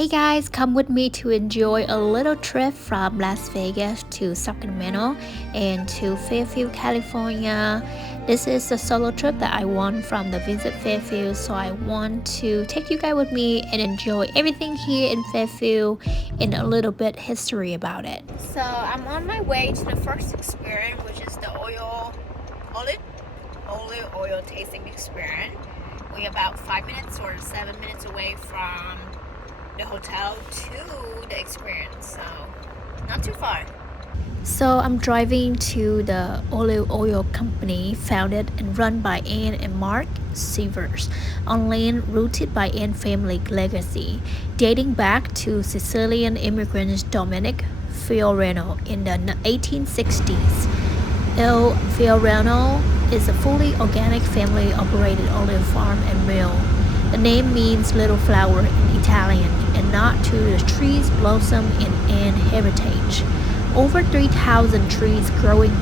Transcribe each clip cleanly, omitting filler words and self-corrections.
Hey guys, come with me to enjoy a little trip from Las Vegas to Sacramento and to Fairfield, California. This is a solo trip that I won from the Visit Fairfield, so I want to take you guys with me and enjoy everything here in Fairfield and a little bit history about it. So I'm on my way to the first experience, which is the olive oil tasting experience. We're about 5 minutes or 7 minutes away from the hotel to the experience, so not too far. So I'm driving to the olive oil company founded and run by Anne and Mark Sievers on land rooted by Anne family legacy, dating back to Sicilian immigrants Dominic Fiorello in the 1860s. Il Fiorello is a fully organic family-operated olive farm and mill. The name means little flower in Italian and nod to the tree's blossom in Anne heritage. Over 3,000 trees growing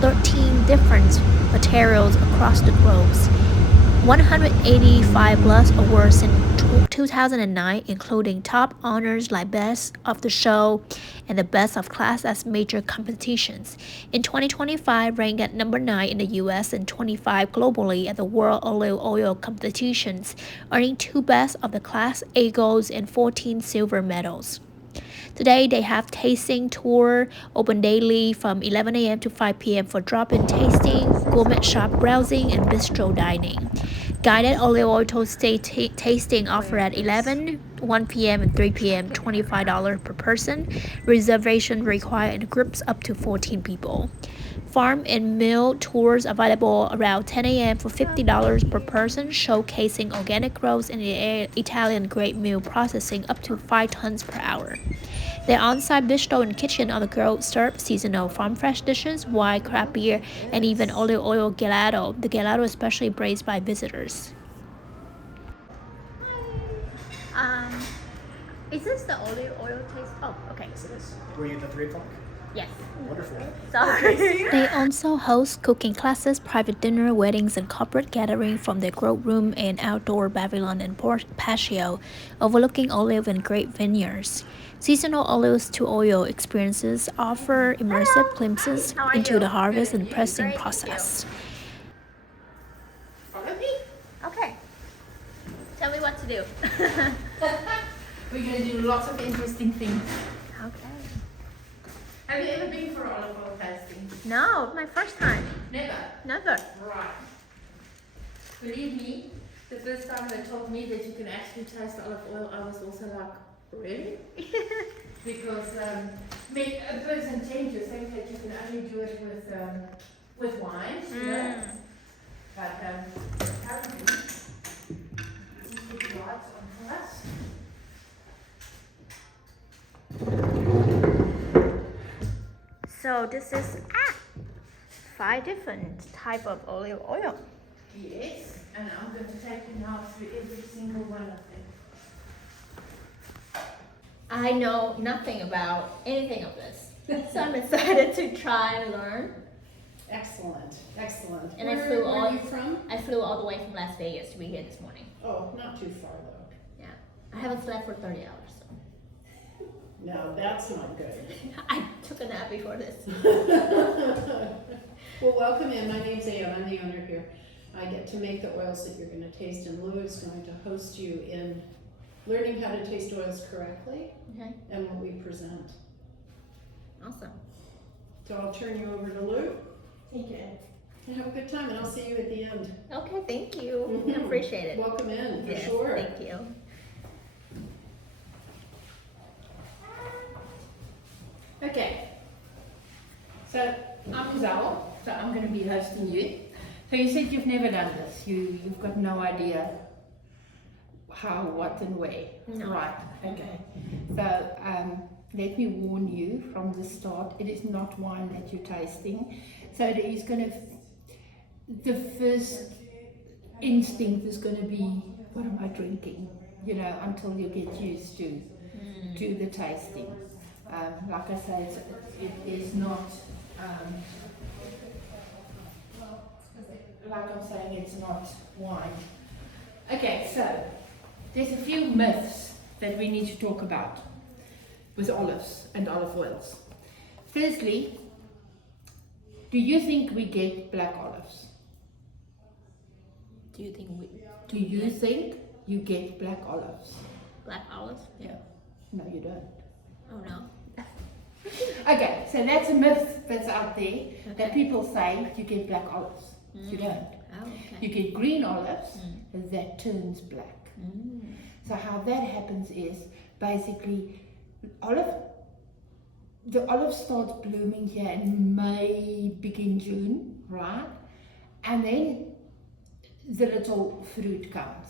13 different materials across the groves. 185 plus awards in 2009, including top honors like Best of the Show and the Best of Class at major competitions. In 2025, ranked at number 9 in the US and 25 globally at the World Olive Oil competitions, earning 2 Best of the Class A golds and 14 silver medals. Today, they have tasting tour open daily from 11 a.m. to 5 p.m. for drop-in tasting, gourmet shop browsing, and bistro dining. Guided olive oil tasting offered at 11, 1 p.m. and 3 p.m. $25 per person. Reservation required in groups up to 14 people. Farm and mill tours available around 10 a.m. for $50 per person, showcasing organic growth and Italian grape mill processing up to 5 tons per hour. Their on-site bistro and kitchen on the go serve seasonal farm fresh dishes, wine, craft beer, and even olive oil gelato. The gelato is especially praised by visitors. Is this the olive oil taste? Oh, okay. Yes, it is. Were you at the 3 o'clock? Yes. Wonderful. Sorry. They also host cooking classes, private dinner, weddings, and corporate gatherings from their grow room and outdoor pavilion and patio, overlooking olive and grape vineyards. Seasonal olives to oil experiences offer immersive glimpses into the harvest and pressing process. Follow me. Okay. Tell me what to do. We're going to do lots of interesting things. Okay. Have you ever been for olive oil tasting? No, my first time. Never. Never. Right. Believe me, the first time they told me that you can actually taste olive oil, I was also like, really? Because a person tends to think that you can only do it with wine, you know? But apparently, this is the lights on for us. So this is 5 different type of olive oil. Yes, and I'm going to take you now through every single one of them. I know nothing about anything of this, so I'm excited to try and learn. Excellent, excellent. And Where are you from? I flew all the way from Las Vegas to be here this morning. Oh, not too far though. Yeah, I haven't slept for 30 hours. So. No, that's not good. I took a nap before this. Well, welcome in. My name's Anne. I'm the owner here. I get to make the oils that you're going to taste, and Lou is going to host you in learning how to taste oils correctly Okay. and what we present. Awesome. So I'll turn you over to Lou. Thank you. And have a good time, and I'll see you at the end. Okay, thank you. I appreciate it. Welcome in, for Yes, sure. Thank you. Okay, so I'm Zal, so I'm going to be hosting you. So you said you've never done this, you've got no idea how, what and where. No. Right, okay. So let me warn you from the start, it is not wine that you're tasting. So it is going to, the first instinct is going to be, what am I drinking? You know, until you get used to the tasting. Like I say, it is not, like I'm saying, it's not wine. Okay, so there's a few myths that we need to talk about with olives and olive oils. Firstly, do you think we get black olives? Do you think we Do you think you get black olives? black olives? Yeah. No, you don't. Oh no. Okay, so that's a myth that's out there that Okay. people say you get black olives. You don't. Oh, okay. You get green olives that turns black. So how that happens is basically the olive starts blooming here in May, begin June, right? And then the little fruit comes.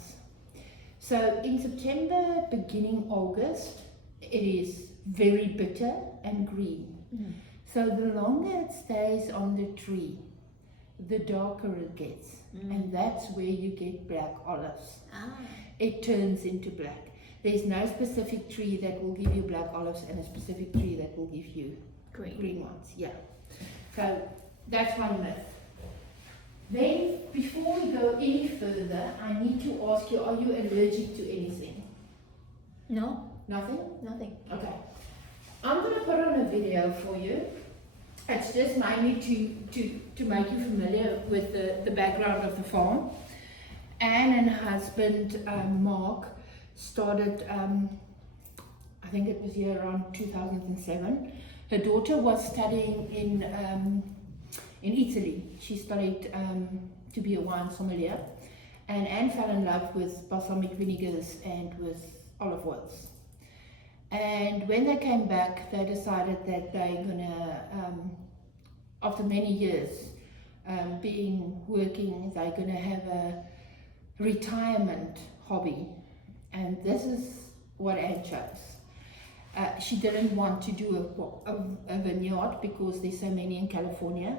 So in September, beginning August, it is very bitter and green. So the longer it stays on the tree, the darker it gets. And that's where you get black olives. Ah. It turns into black. There's no specific tree that will give you black olives and a specific tree that will give you green ones. Yeah. So that's one myth. Then, before we go any further, I need to ask you, are you allergic to anything? No, Nothing? nothing. Okay. I'm going to put on a video for you. It's just mainly to make you familiar with the background of the farm. Anne and her husband, Mark, started, I think it was here around 2007. Her daughter was studying in Italy. She studied to be a wine sommelier. And Anne fell in love with balsamic vinegars and with olive oils. And when they came back, they decided that they're gonna, after many years working, they're gonna have a retirement hobby. And this is what Anne chose. She didn't want to do a vineyard because there's so many in California,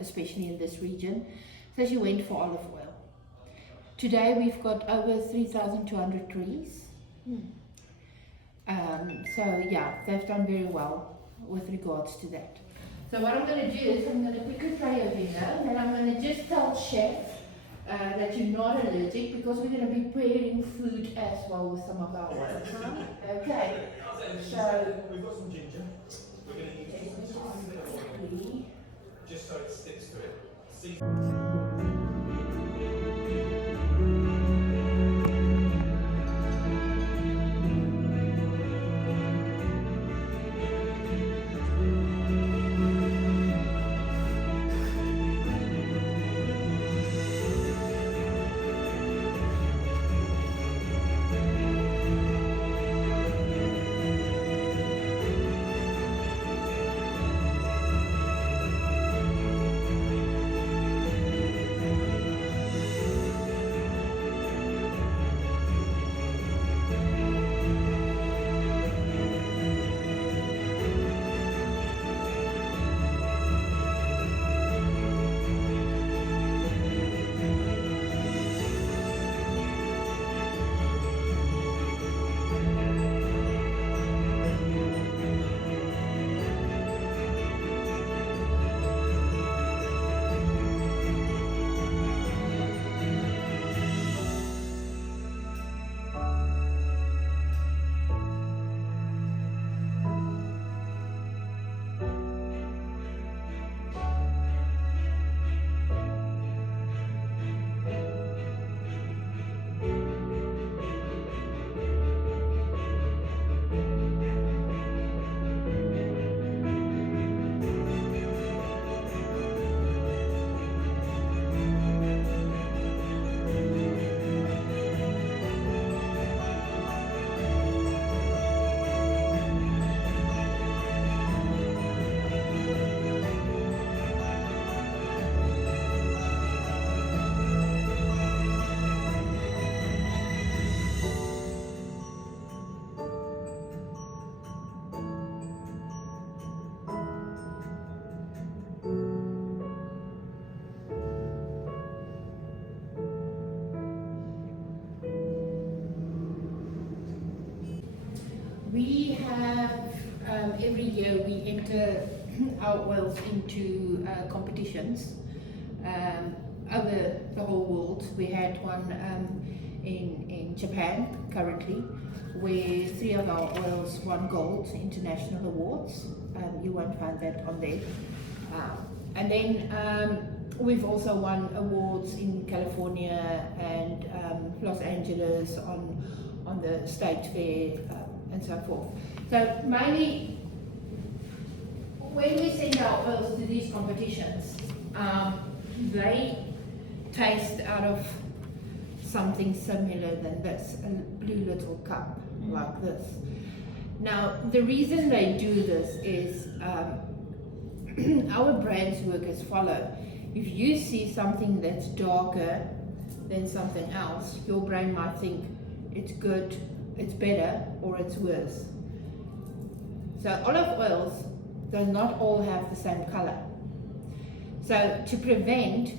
especially in this region. So she went for olive oil. Today we've got over 3,200 trees. So yeah, they've done very well with regards to that. So what I'm going to do is I'm going to quickly play a video, and then I'm going to just tell Chef that you're not allergic, because we're going to be pairing food as well with some of our oils. Okay, so we've got some ginger. We're going to need just so it sticks to it. we have, every year we enter our oils into competitions over the whole world. We had one in Japan currently. where 3 of our oils won gold international awards. You won't find that on there. And then we've also won awards in California and Los Angeles on the state fair and so forth. So mainly when we send our oils to these competitions, they taste out of something similar than this, a blue little cup like this. Now the reason they do this is our brains work as follow. If you see something that's darker than something else, your brain might think it's good, it's better, or it's worse. So olive oils do not all have the same color. So to prevent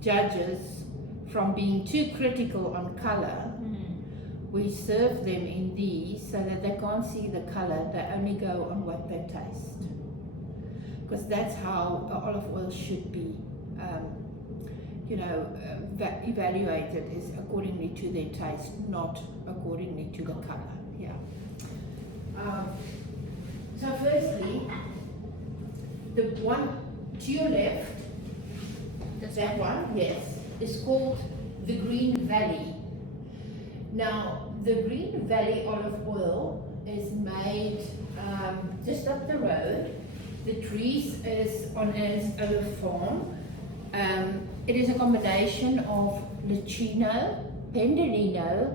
judges from being too critical on color, we serve them in these so that they can't see the color, they only go on what they taste. Because that's how olive oil should be evaluated, is accordingly to their taste, not accordingly to the color. Yeah. So firstly, the one to your left, that one, yes, is called the Green Valley. Now, the Green Valley olive oil is made just up the road. The trees is on its own farm. It is a combination of Licino, Pendolino,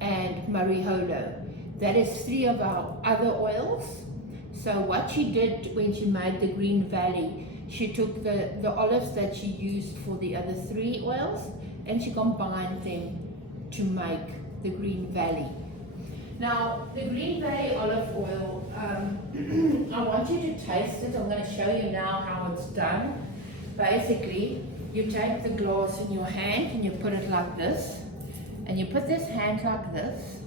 and Mariolo. That is 3 of our other oils. So what she did when she made the Green Valley, she took the olives that she used for the other 3 oils and she combined them to make the Green Valley. Now, the Green Valley olive oil, I want you to taste it. I'm going to show you now how it's done. Basically, you take the glass in your hand and you put it like this, and you put this hand like this,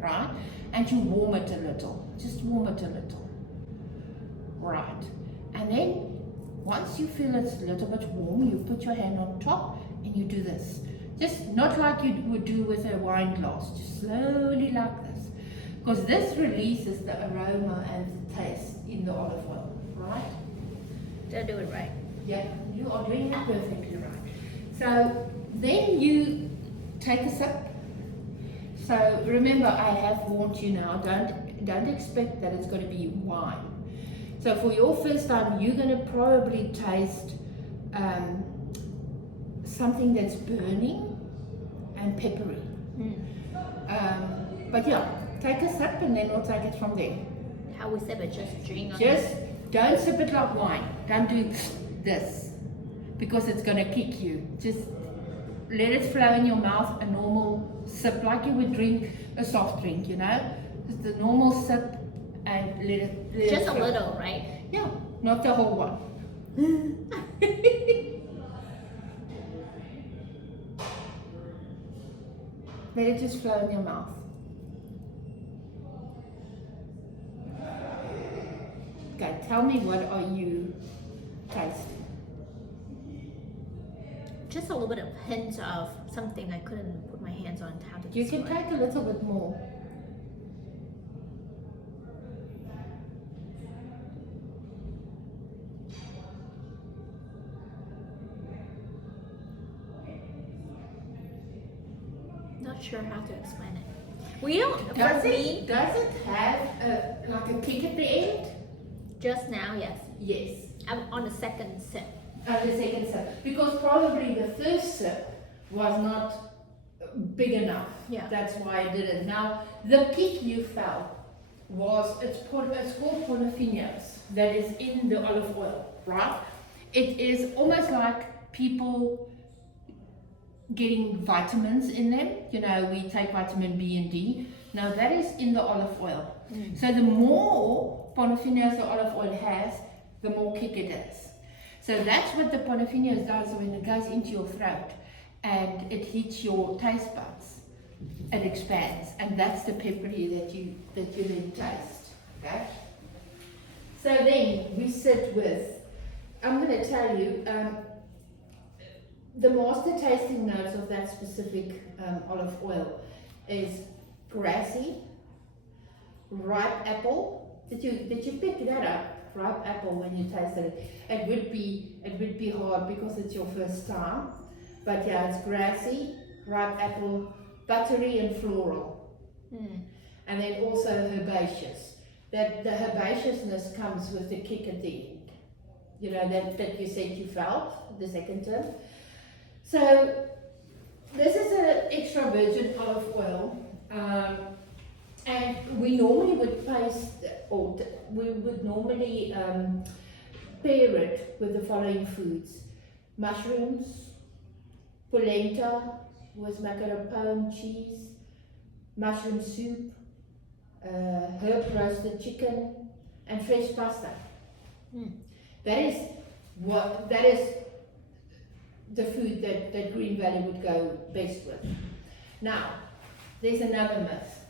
right? And you warm it a little, just warm it a little, right? And then, once you feel it's a little bit warm, you put your hand on top and you do this. Just not like you would do with a wine glass, just slowly like this. Because this releases the aroma and the taste in the olive oil, right? Did I do it right? Yeah, you are doing it perfectly right. So then you take a sip. So remember, I have warned you now, don't expect that it's going to be wine. So for your first time, you're going to probably taste something that's burning and peppery. But yeah, take a sip and then we'll take it from there. How we sip it? Just drink on Just it? don't sip it like wine. Don't do this because it's going to kick you. Just let it flow in your mouth, a normal sip, like you would drink a soft drink, you know? Just a normal sip and let it Just a flow. little, right? Yeah, not the whole one. Let it just flow in your mouth. Okay, tell me, what are you tasting? Just a little bit of hints of something I couldn't put my hands on. How to You can describe. take a little bit more. Not sure how to explain it. We don't. For Does me, it have like a kick at the end? just now, yes. Yes. I'm on the second sip. The second sip, because probably the first sip was not big enough. Yeah. That's why I did it. Now the kick you felt was it's called polyphenols that is in the olive oil, right? It is almost like people getting vitamins in them. You know, we take vitamin B and D. Now that is in the olive oil. So the more polyphenols the olive oil has, the more kick it is. So that's what the polyphenols does when it goes into your throat and it hits your taste buds. It expands, and that's the peppery that you then taste. Okay. So then we sit with. I'm going to tell you. The master tasting notes of that specific olive oil is grassy, ripe apple. Did you pick that up? Ripe apple when you tasted it. It would be hard because it's your first time. But yeah, it's grassy, ripe apple, buttery and floral. And then also herbaceous. That the herbaceousness comes with the kick at the end. You know, that you said you felt, the second term. So this is an extra virgin olive oil. And we normally would paste, or we would normally pair it with the following foods: mushrooms, polenta with mascarpone cheese, mushroom soup, herb roasted chicken, and fresh pasta. That is the food that Green Valley would go best with. Now, there's another myth.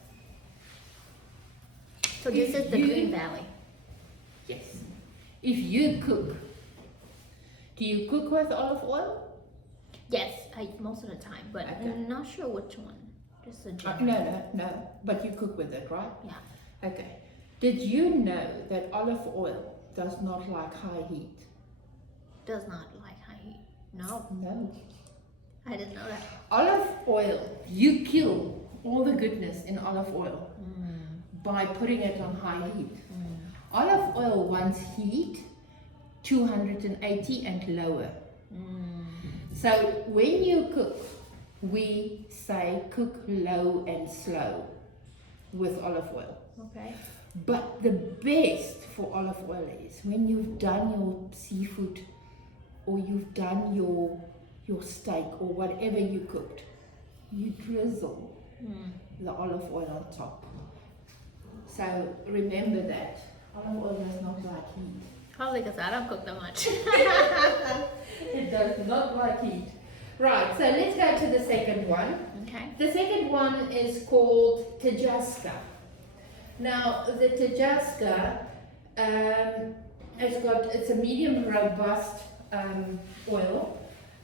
So this is the Green Valley. Yes. If you cook, do you cook with olive oil? Yes, I most of the time, but Okay. I'm not sure which one. Just a general. No. But you cook with it, right? Yeah. Okay. Did you know that olive oil does not like high heat? Does not like high heat. No, No. I didn't know that. Olive oil, you kill all the goodness in olive oil by putting it on high heat. Olive oil wants heat 280 and lower. So when you cook, we say cook low and slow with olive oil. Okay. But the best for olive oil is when you've done your seafood or you've done your steak or whatever you cooked, you drizzle the olive oil on top. So remember that olive oil does not like heat. Probably because I don't cook that much. It does not like heat. Right, so let's go to the second one. Okay. The second one is called Tajaska. Now, the Tajaska, it's a medium robust oil,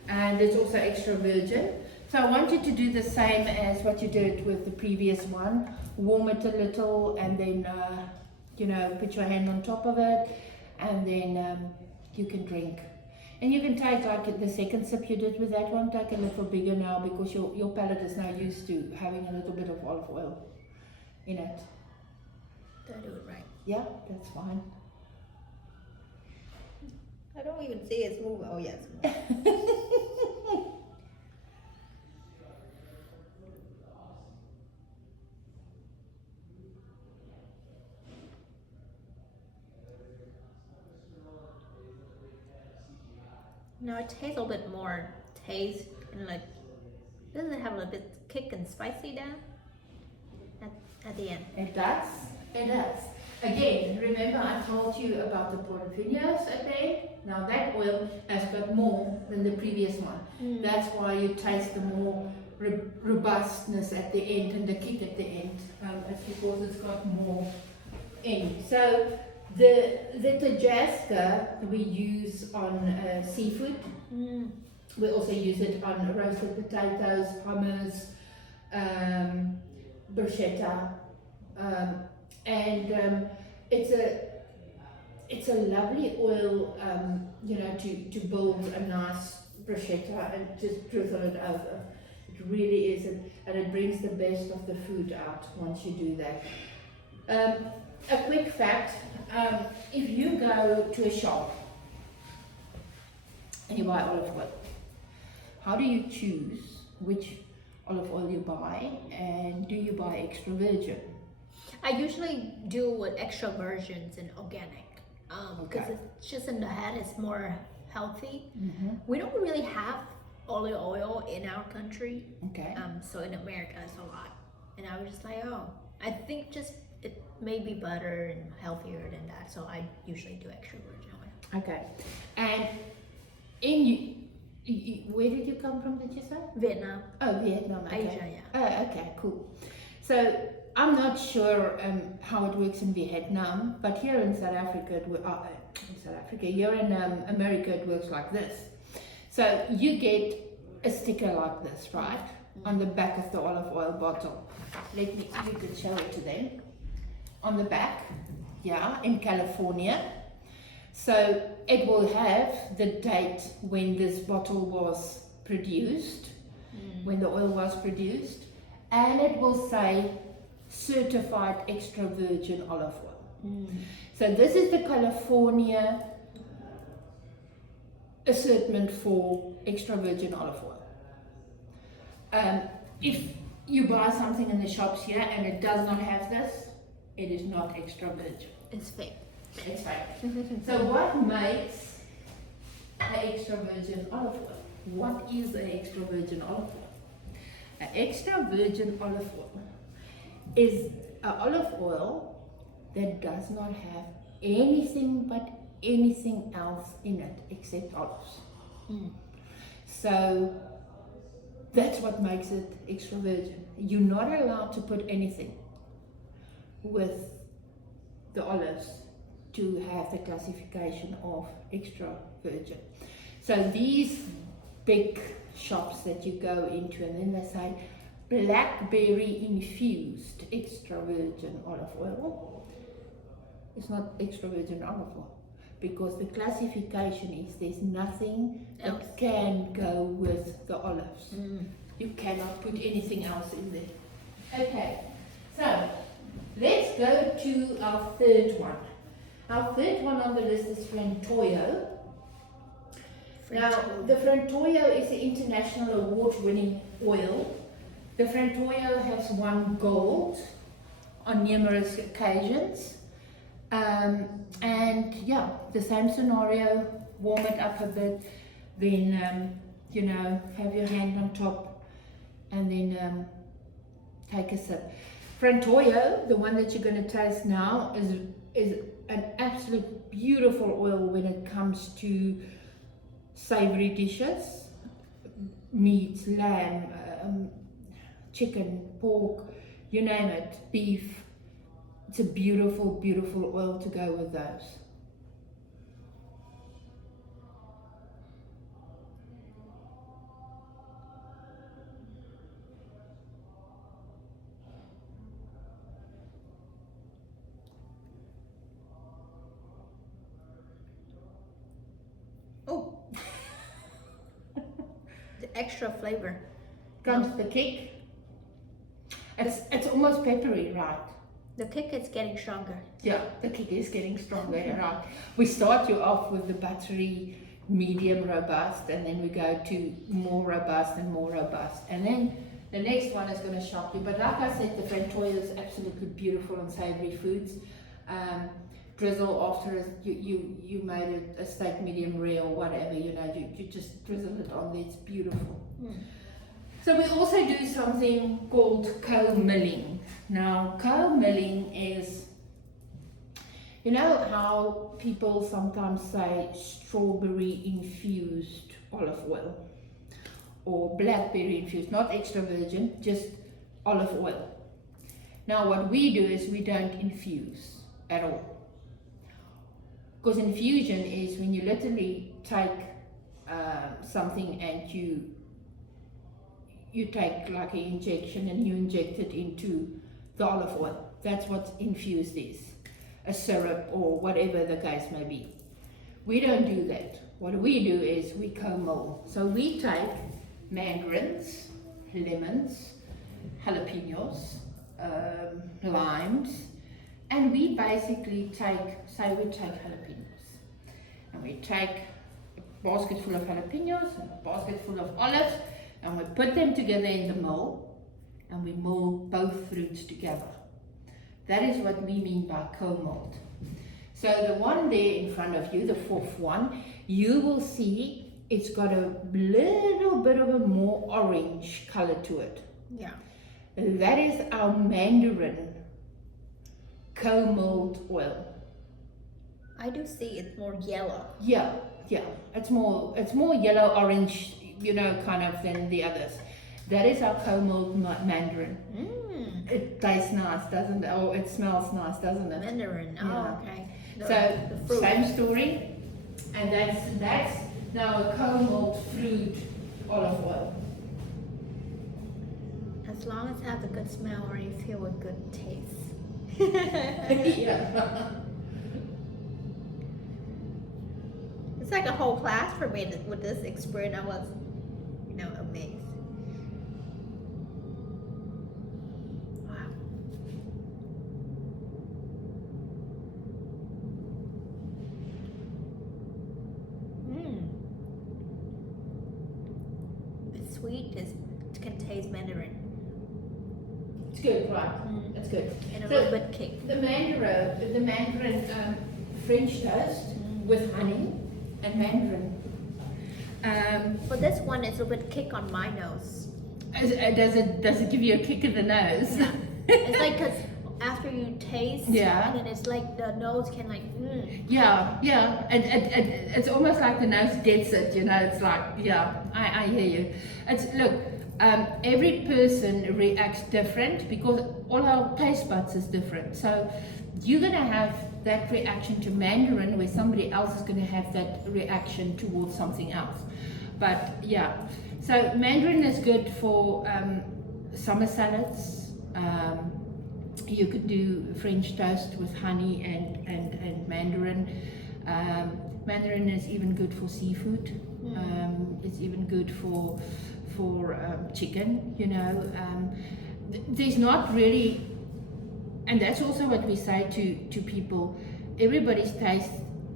and it's also extra virgin. So I want you to do the same as what you did with the previous one. Warm it a little, and then put your hand on top of it, and then you can drink. And you can take, like the second sip you did with that one, take a little bigger now, because your palate is now used to having a little bit of olive oil in it. Did I do it right? Yeah, that's fine. I don't even see it's moving. Oh, yes. Yeah, no, it tastes a little bit more taste and like, doesn't it have a little bit kick and spicy down at the end? It does. It does. Again, remember I told you about the Portofinios at the end? Now that oil has got more than the previous one. That's why you taste the more robustness at the end and the kick at the end. It's because it's got more in. So the Tajaska we use on seafood. We also use it on roasted potatoes, hummus, bruschetta, and it's a lovely oil, to build a nice bruschetta and just drizzle it over. It really is, and it brings the best of the food out once you do that. A quick fact, if you go to a shop and you buy olive oil, how do you choose which olive oil you buy, and do you buy extra virgin? I usually do with extra virgins and organic, because Okay. it's just in the head, it's more healthy. We don't really have olive oil in our country, Okay. so in America it's a lot, and I was just like, oh, I think just it may be better and healthier than that, so I usually do extra virgin oil. Okay. And where did you come from, did you say? Vietnam, Oh, Vietnam. Okay. Asia, yeah. Oh, okay, cool. So I'm not sure how it works in Vietnam, but here in South Africa, here in America, it works like this. So you get a sticker like this, right, on the back of the olive oil bottle. You could show it to them. on the back, yeah, in California. So it will have the date when this bottle was produced, when the oil was produced, and it will say certified extra virgin olive oil. So this is the California assortment for extra virgin olive oil. If you buy something in the shops here and it does not have this, it is not extra virgin. It's fake. It's fake. So what makes an extra virgin olive oil? What is an extra virgin olive oil? An extra virgin olive oil is an olive oil that does not have anything but anything else in it except olives. So that's what makes it extra virgin. You're not allowed to put anything with the olives to have the classification of extra virgin. So these big shops that you go into, and then they say blackberry infused extra virgin olive oil. It's not extra virgin olive oil, because the classification is there's nothing that can go with the olives. You cannot put anything else in there. Okay, so let's go to our third one. Our third one on the list is Frantoio. Now, the Frantoio is an international award-winning oil. The Frantoio has won gold on numerous occasions. And yeah, the same scenario, warm it up a bit, then, you know, have your hand on top, and then take a sip. Frantoio, the one that you're going to taste now, is an absolute beautiful oil when it comes to savory dishes, meat, lamb, chicken, pork, you name it, beef. It's a beautiful, beautiful oil to go with those. Oh, the extra flavor. Comes the kick. It's almost peppery, right? The kick is getting stronger. Yeah, the kick is getting stronger, right? We start you off with the buttery, medium robust, and then we go to more robust and more robust. And then the next one is going to shock you. But like I said, the Frantoio is absolutely beautiful on savory foods. Drizzle after you made a steak medium rare or whatever, you know, you just drizzle it on there. It's beautiful. So we also do something called co-milling. Now, co-milling is, you know how people sometimes say strawberry infused olive oil or blackberry infused, not extra virgin, just olive oil. Now what we do is we don't infuse at all. Because infusion is when you literally take something and you take like an injection and you inject it into the olive oil. That's what infused is. A syrup or whatever the case may be. We don't do that. What we do is we co-mill. So we take mandarins, lemons, jalapenos, limes, and we basically say we take jalapenos. And we take a basket full of jalapenos and a basket full of olives, and we put them together in the mill, and we mill both fruits together. That is what we mean by co-milled. So the one there in front of you, the fourth one, you will see it's got a little bit of a more orange color to it. Yeah. That is our mandarin co-milled oil. I do see it's more yellow. Yeah. It's more yellow orange, you know, kind of than the others. That is our co-milled mandarin. It tastes nice, doesn't it? Oh, it smells nice, doesn't it? Mandarin. Yeah. Oh, okay. The So same story, and that's now a co-milled fruit olive oil. As long as it has a good smell or you feel a good taste. Yeah. It's like a whole class for me with this experience. I was, amazed. Wow. It's sweet. It can taste mandarin. It's good, right? It's good. And a So- little bit kick. The mandarin French toast with honey and mandarin. But this one is a little bit kick on my nose. Does it give you a kick in the nose? Yeah. It's like because after you taste, Yeah. and then it's like the nose can like, Yeah, it's almost like the nose gets it, it's like, yeah, I hear you. Look, every person reacts different because all our taste buds is different. So you're gonna have that reaction to mandarin where somebody else is gonna have that reaction towards something else. But yeah, so mandarin is good for summer salads. You could do French toast with honey and mandarin. Mandarin is even good for seafood. It's even good for chicken. There's not really, and that's also what we say to people. Everybody's taste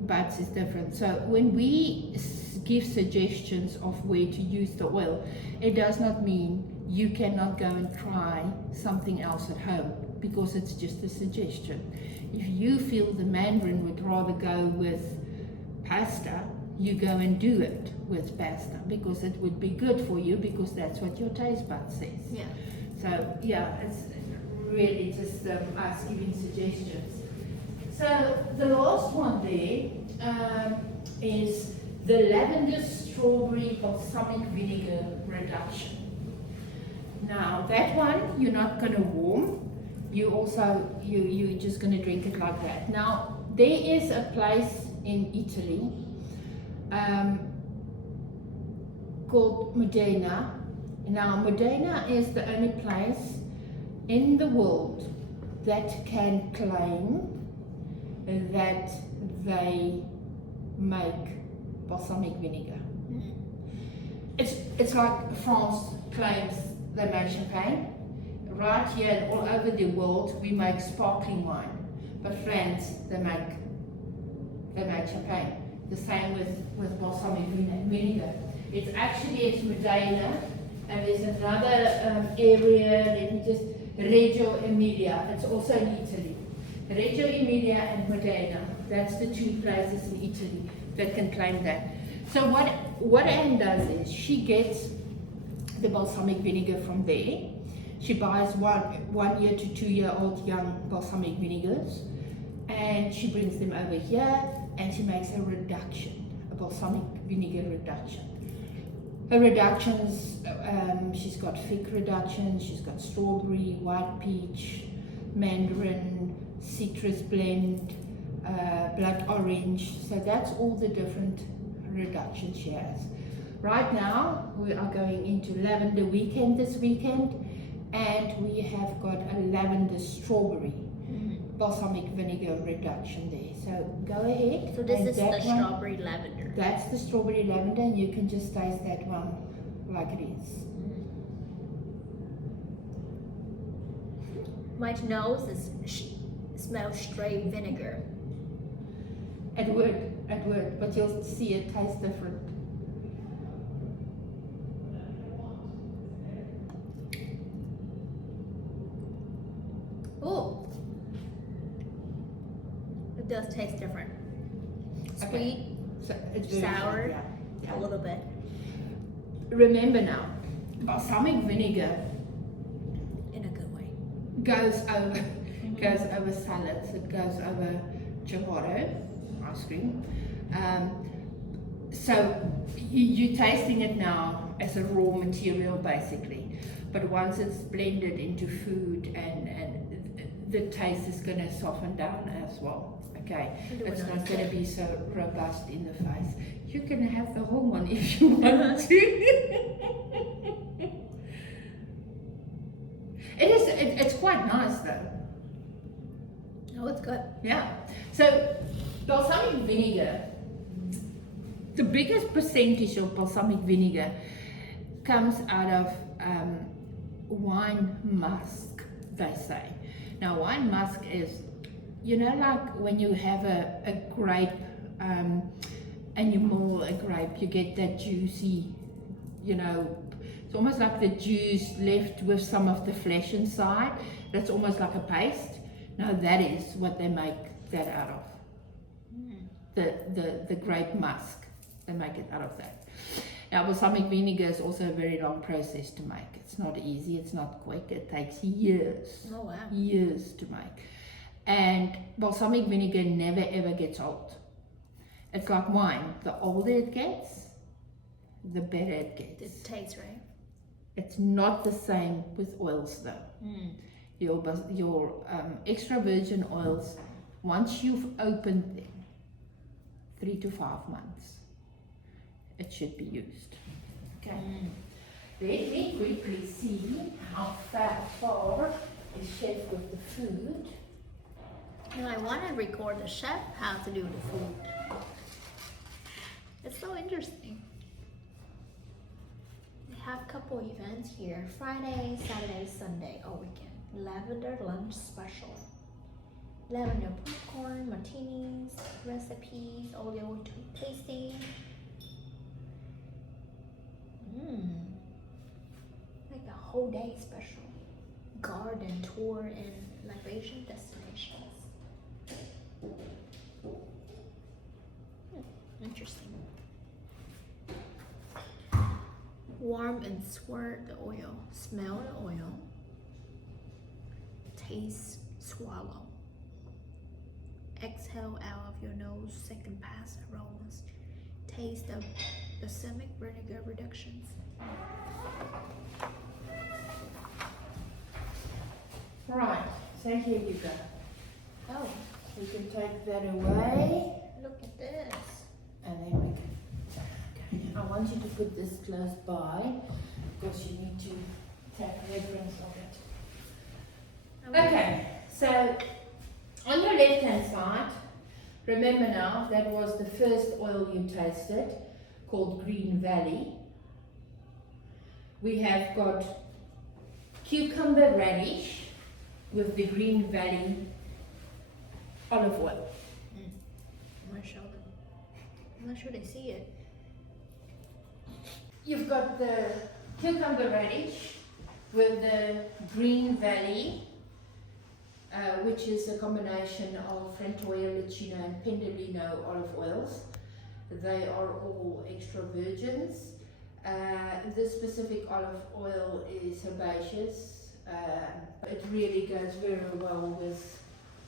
buds is different. So when we give suggestions of where to use the oil, it does not mean you cannot go and try something else at home, because it's just a suggestion. If you feel the mandarin would rather go with pasta, you go and do it with pasta because it would be good for you, because that's what your taste bud says. yeah. So yeah, it's really just us giving suggestions. So the last one there is the lavender strawberry balsamic vinegar reduction. Now that one you're not going to warm. You're just going to drink it like that. Now there is a place in Italy called Modena. Now Modena is the only place in the world that can claim that they make balsamic vinegar. It's like France claims they make champagne. Right here and all over the world we make sparkling wine, but France they make champagne. The same with balsamic vinegar. It's Modena, and there's another area. Let me just Reggio Emilia. It's also in Italy. Reggio Emilia and Modena. That's the two places in Italy that can claim that. So what Anne does is she gets the balsamic vinegar from there. She buys 1 year to 2 year old young balsamic vinegars, and she brings them over here, and she makes a reduction, a balsamic vinegar reduction. Her reductions, she's got fig reductions, she's got strawberry, white peach, mandarin, citrus blend, blood orange. So that's all the different reductions she has. Right now we are going into lavender weekend this weekend, and we have got a lavender strawberry balsamic vinegar reduction there. So go ahead. So this and is the that one, strawberry lavender. that's the strawberry lavender, and you can just taste that one like it is. My nose smells straight vinegar. It would, but you'll see it tastes different. Oh, it does taste different. Sweet, Okay. So it's very sour, sweet, yeah. a little bit. Remember now, balsamic vinegar In a good way. goes over salads, it goes over gelato, ice cream. So you're tasting it now as a raw material basically, but once it's blended into food and the taste is going to soften down as well. Okay, it's not going to be so robust in the face. You can have the whole one if you want to. It's quite nice though. Oh, it's good. Yeah. So balsamic vinegar, the biggest percentage of balsamic vinegar comes out of wine musk, they say. Now, wine musk is, you know, like when you have a grape and you mull a grape, you get that juicy, you know, it's almost like the juice left with some of the flesh inside. That's almost like a paste. Now, that is what they make that out of. The grape musk, they make it out of that. Now, balsamic vinegar is also a very long process to make. It's not easy, it's not quick, it takes years. Oh, wow. Years to make. And balsamic vinegar never ever gets old. It's like wine. The older it gets, the better it gets. It tastes, right? It's not the same with oils though. Your extra virgin oils, once you've opened them, 3 to 5 months, it should be used. Okay. Let me quickly see how far is chef with the food. No, I want to record the chef how to do the food. It's so interesting. They have a couple events here. Friday, Saturday, Sunday, all weekend. Lavender lunch special. Lavender popcorn, martinis, recipes, audio tasting. Like a whole day special. Garden tour and libation destinations. Interesting. Warm and swirl the oil. Smell the oil. Taste, swallow. Exhale out of your nose, second pass aromas. Taste the balsamic vinegar reductions. Right, so here you go. Oh, You can take that away. look at this. And then we can, okay. I want you to put this close by because you need to take reference of it. Okay, so on your left hand side, remember now that was the first oil you tasted called Green Valley. We have got cucumber radish with the Green Valley olive oil. I'm gonna show them. I'm not sure they see it. You've got the cucumber radish with the Green Valley, which is a combination of Frantoia, Licino and Pendolino olive oils. They are all extra virgins. This specific olive oil is herbaceous. It really goes very well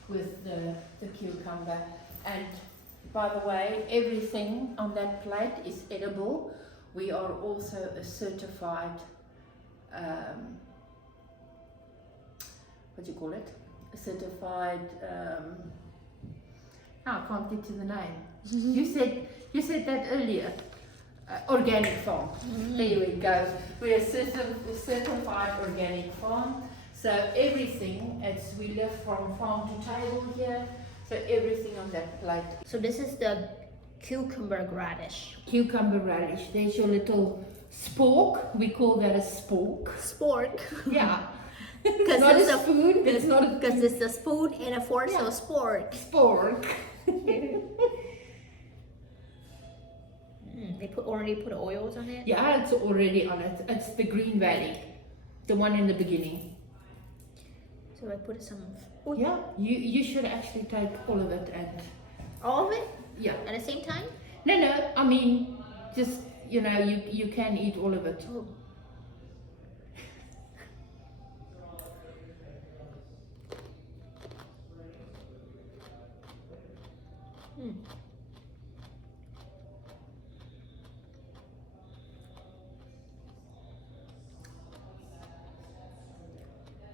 with the cucumber. And by the way, everything on that plate is edible. We are also a certified, what do you call it? A certified, I can't get to the name. You said that earlier. Organic farm. There we go. We're a certified organic farm. So everything, we live from farm to table here. So everything on that plate. So this is the cucumber radish. Cucumber radish. There's your little spork. We call that a spork. Spork. Yeah. Because not it's a spoon. It's not because it's a spoon and a fork, Yeah. so spork. spork. They already put oils on it. Yeah, it's already on it. It's the Green Valley, the one in the beginning. So I put some. Yeah, you should actually take all of it and All of it yeah. at the same time. No, I mean just you can eat all of it. Oh.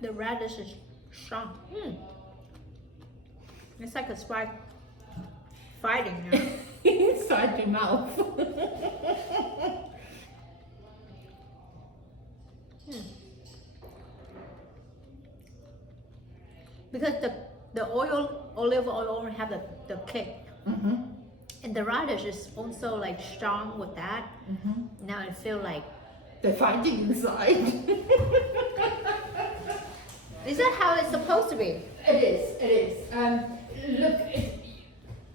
The radish is strong. It's like a spike fighting now. Inside your mouth. Because the oil olive oil only have the kick. Mm-hmm. And the radish is also like strong with that. Mm-hmm. Now I feel like, They're fighting inside. is that how it's supposed to be? It is. Look,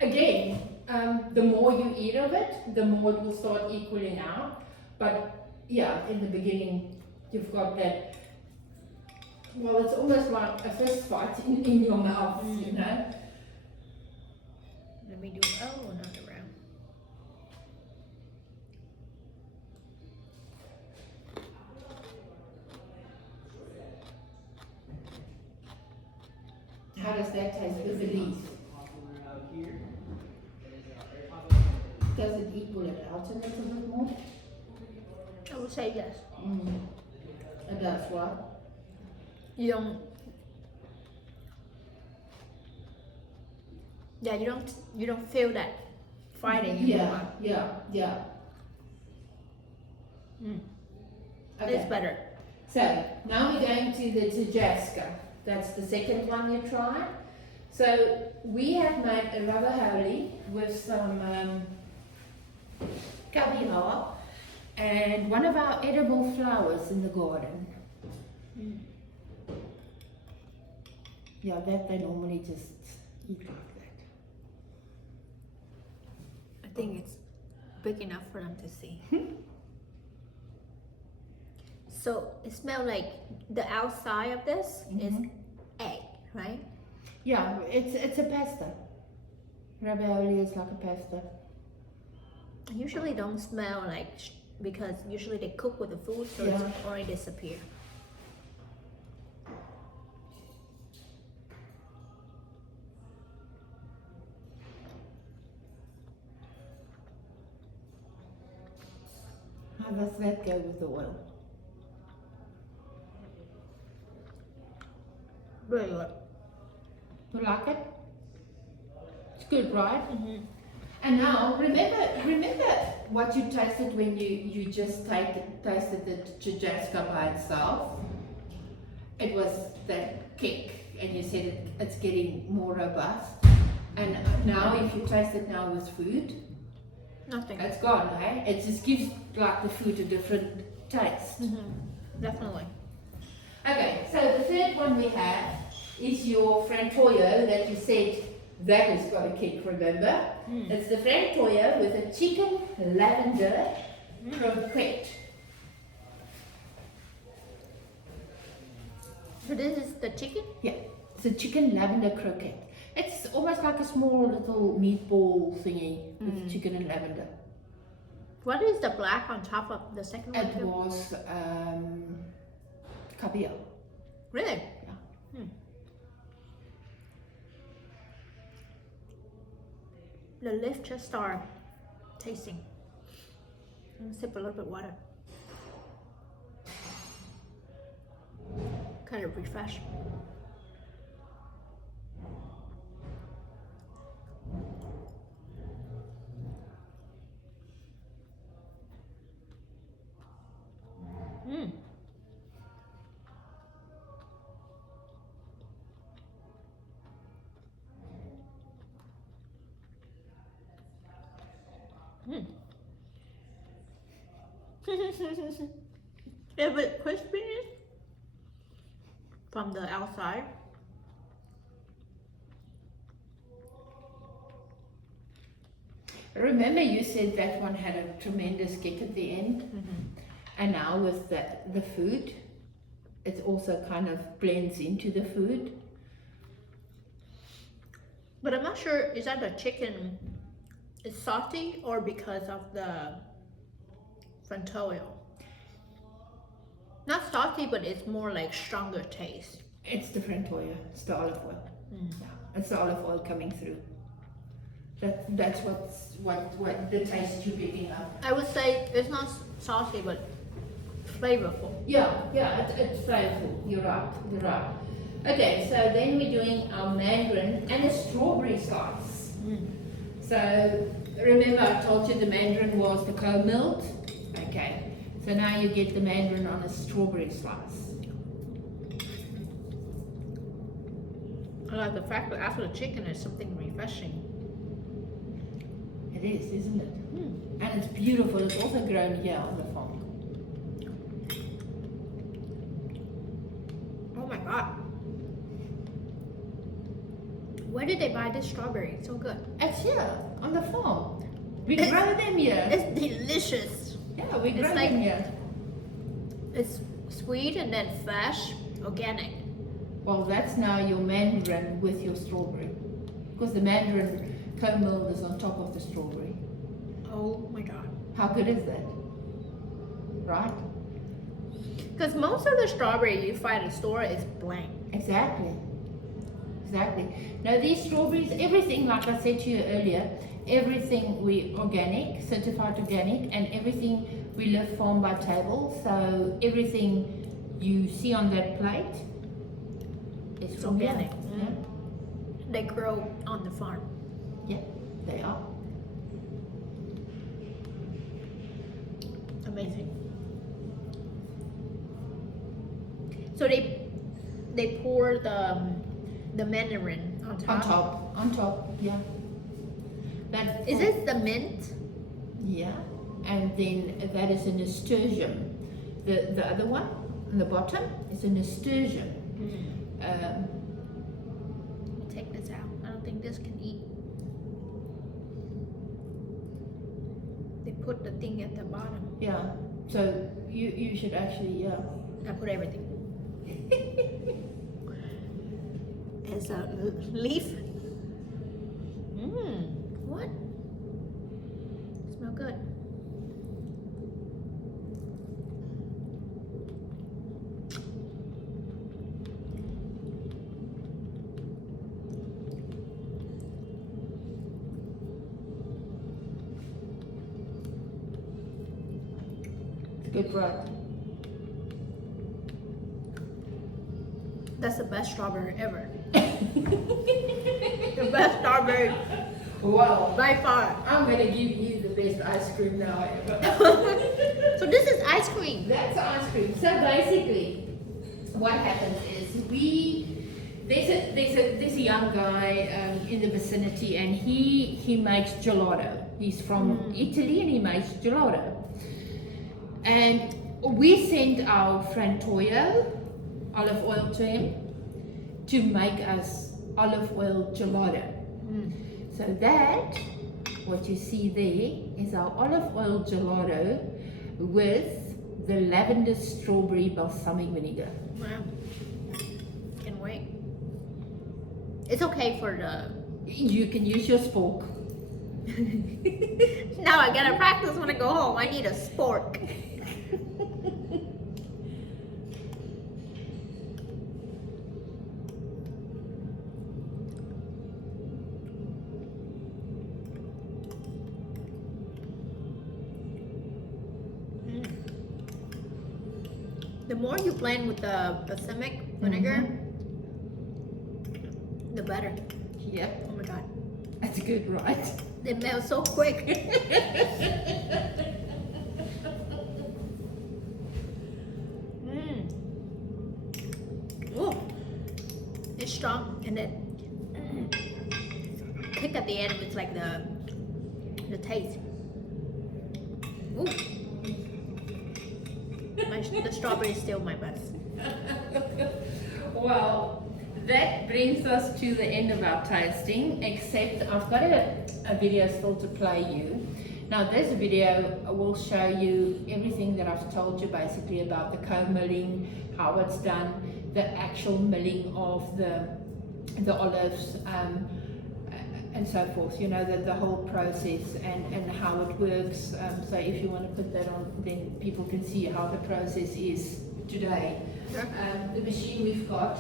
again, the more you eat of it, the more it will start equaling out. But yeah, in the beginning, you've got that. Well, it's almost like a fist fight in your mouth, you know. Let me do, oh, another round. How does that taste with the leaf? Does it equal it out a little bit more? I would say yes. It does what? You don't, yeah, you don't feel that fighting anymore. Yeah. Okay. It's better. So now we're going to the Tajaska. That's the second one you tried. So we have made a ravioli with some caviar and one of our edible flowers in the garden. Yeah, that they normally just eat like that. I think it's big enough for them to see. So it smells like the outside of this is egg, right? Yeah, it's a pasta. Ravioli is like a pasta. I usually don't smell like, because usually they cook with the food, so Yeah. it's already disappear. How does that go with the oil? Very good. You like it? It's good, right? And now, remember what you tasted when you just tasted the Tajaska by itself? It was that kick, and you said it's getting more robust. And now, if you taste it now with food, Nothing. it's gone, eh? It just gives like the food a different taste. Definitely. Okay, so the third one we have is your frantoio that you said that has got a kick, remember? It's the frantoio with a chicken lavender croquette. So this is the chicken? Yeah, it's a chicken lavender croquette. It's almost like a small little meatball thingy with chicken and lavender. What is the black on top of the second one? It too? was caviar. Really? Yeah. The lips just start tasting. Sip a little bit of water. Kind of refresh. A bit crispy from the outside. Remember you said that one had a tremendous kick at the end? And now with the food, it also kind of blends into the food. But I'm not sure, is that the chicken is salty or because of the frantoio? Not salty, but it's more like stronger taste. It's the frantoio, it's the olive oil. Yeah, it's the olive oil coming through. That's what the taste you're picking up. I would say it's not salty, but flavorful. Yeah, it's flavorful. You're right. Okay, so then we're doing our mandarin and a strawberry slice. So remember I told you the mandarin was the co-milled? Okay, so now you get the mandarin on a strawberry slice. I like the fact that after the chicken, there's something refreshing. It is, isn't it? And it's beautiful. It's also grown here on the farm. Oh my god. Where did they buy this strawberry? It's so good. It's here on the farm. We grow them here. It's delicious. Yeah, we grow It's like- them here. It's sweet and then fresh, organic. Well, that's now your mandarin with your strawberry. Because the mandarin co-milled is on top of the strawberry. Oh my god. How good is that? Right? Because most of the strawberry you find in the store is blank. Exactly. Exactly. Now these strawberries, everything, like I said to you earlier, everything we organic, certified organic, and everything we live farm by table. So everything you see on that plate is It's from organic. here. Yeah. They grow on the farm. Yeah, they are. Amazing. So they pour the mandarin on top. On top, yeah. That Is this the mint? Yeah, and then that is a nasturtium. The other one on the bottom is a nasturtium. Let me take this out. I don't think this can eat. They put the thing at the bottom. Yeah, so you should actually, yeah. I put everything. It's a leaf. What? Smell good. It's good, right? That's the best strawberry ever. The best strawberry Wow. by far. I'm gonna give you the best ice cream now ever. So this is ice cream. That's ice cream. So basically, what happens is there's a young guy in the vicinity, and he makes gelato. He's from Italy, and he makes gelato. And we sent our friend Toyo olive oil to him to make us olive oil gelato. So that, what you see there, is our olive oil gelato with the lavender strawberry balsamic vinegar. Wow. Can't wait. It's okay for the... You can use your spork. Now I gotta practice when I go home. I need a spork. The more you blend with the balsamic vinegar, the better. Yep, Oh my god. that's good, right? They melt so quick. Oh, it's strong, and then kick at the end with like the taste. Ooh. The strawberry is still my best. Well, that brings us to the end of our tasting, except I've got a video still to play you. Now this video will show you everything that I've told you basically about the co-milling, how it's done, the actual milling of the olives, and so forth, you know, the whole process and how it works. So if you want to put that on, then people can see how the process is today. Sure. The machine we've got,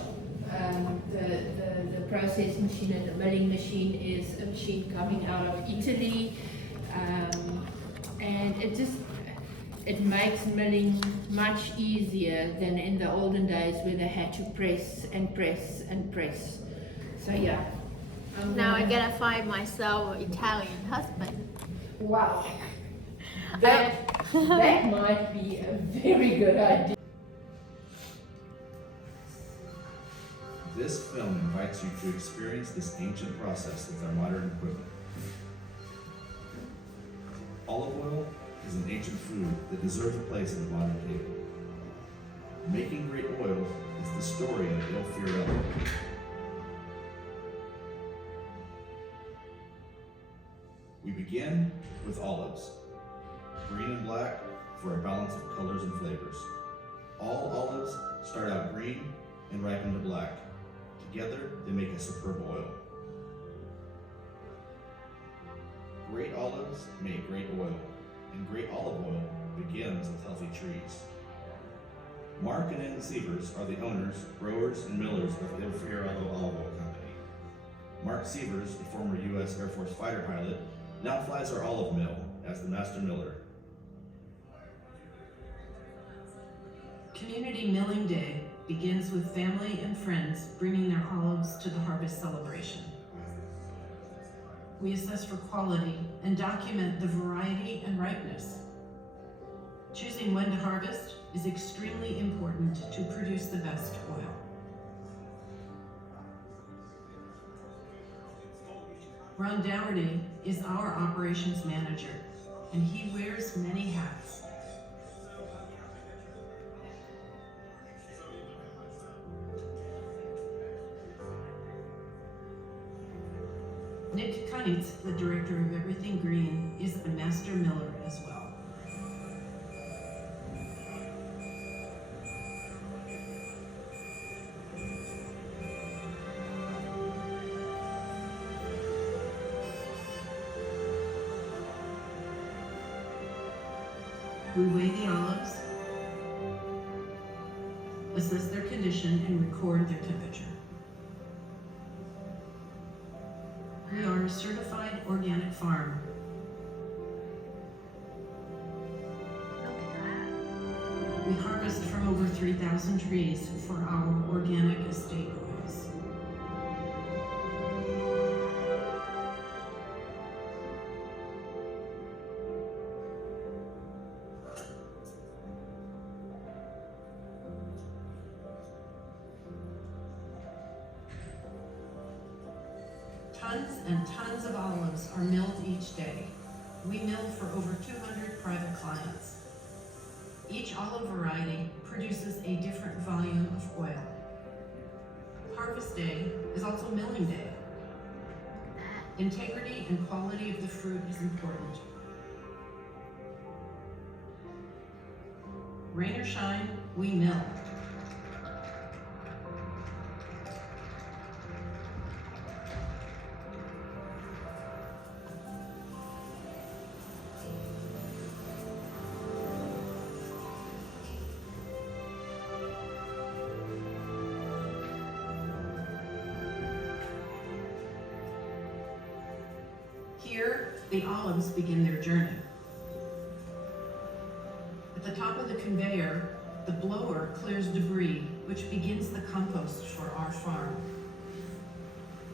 the process machine and the milling machine is a machine coming out of Italy, and it makes milling much easier than in the olden days where they had to press and press and press. So yeah. Now I gotta find myself an Italian husband. Wow. That might be a very good idea. This film invites you to experience this ancient process with our modern equipment. Olive oil is an ancient food that deserves a place at the modern table. Making great oil is the story of Il Fiorello. We begin with olives, green and black for a balance of colors and flavors. All olives start out green and ripen to black. Together, they make a superb oil. Great olives make great oil, and great olive oil begins with healthy trees. Mark and Ann Sievers are the owners, growers, and millers of Il Fiorello Olive Oil Company. Mark Sievers, a former U.S. Air Force fighter pilot, now flies our olive mill as the master miller. Community Milling Day begins with family and friends bringing their olives to the harvest celebration. We assess for quality and document the variety and ripeness. Choosing when to harvest is extremely important to produce the best oil. Ron Dougherty is our operations manager, and he wears many hats. Nick Kunitz, the director of Everything Green, is a master miller as well. We weigh the olives, assess their condition, and record their temperature. We are a certified organic farm. We harvest from over 3,000 trees for our organic estate oils. Tons and tons of olives are milled each day. We mill for over 200 private clients. Each olive variety produces a different volume of oil. Harvest day is also milling day. Integrity and quality of the fruit is important. Rain or shine, we mill. Here, the olives begin their journey. At the top of the conveyor, the blower clears debris, which begins the compost for our farm.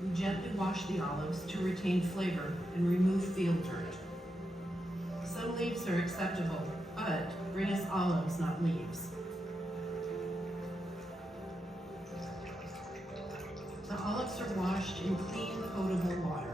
We gently wash the olives to retain flavor and remove field dirt. Some leaves are acceptable, but bring us olives, not leaves. The olives are washed in clean, potable water.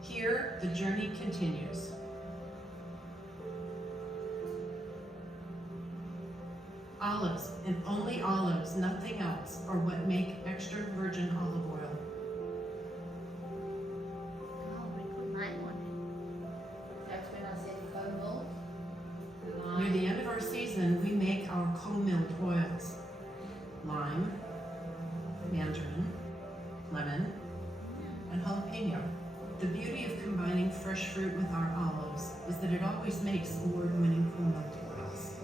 Here, the journey continues. Olives, and only olives, nothing else, are what make extra virgin olive oil. Oh, we put lime on That's when I said co-milled. Near the end of our season, we make our co-milled oils. Lime, mandarin, lemon, and jalapeno. The beauty of combining fresh fruit with our olives is that it always makes award-winning co-milled oils.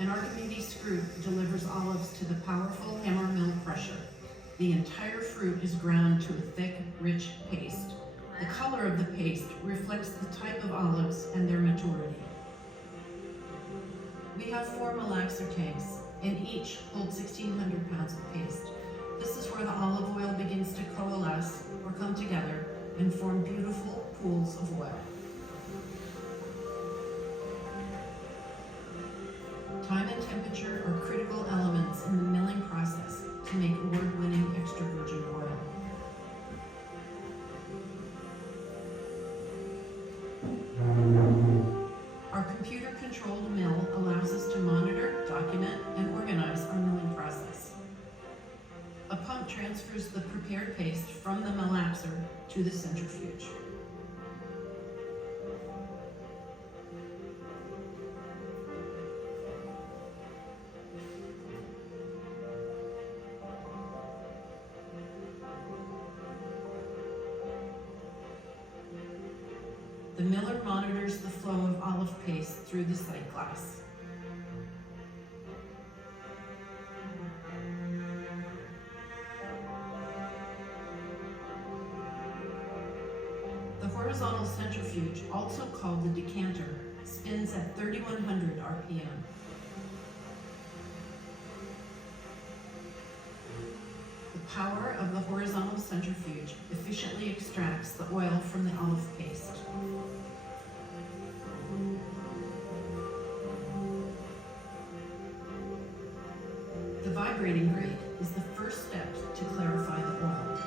An Archimedes screw delivers olives to the powerful hammer mill pressure. The entire fruit is ground to a thick, rich paste. The color of the paste reflects the type of olives and their maturity. We have 4 malaxer tanks, and each hold 1,600 pounds of paste. This is where the olive oil begins to coalesce or come together and form beautiful pools of oil. Time and temperature are critical elements in the milling process to make award-winning extra virgin oil. Our computer-controlled mill allows us to monitor, document, and organize our milling process. A pump transfers the prepared paste from the malaxer to the centrifuge. The miller monitors the flow of olive paste through the sight glass. The horizontal centrifuge, also called the decanter, spins at 3,100 RPM. The power of the horizontal centrifuge efficiently extracts the oil from the olive paste. The vibrating grate is the first step to clarify the oil.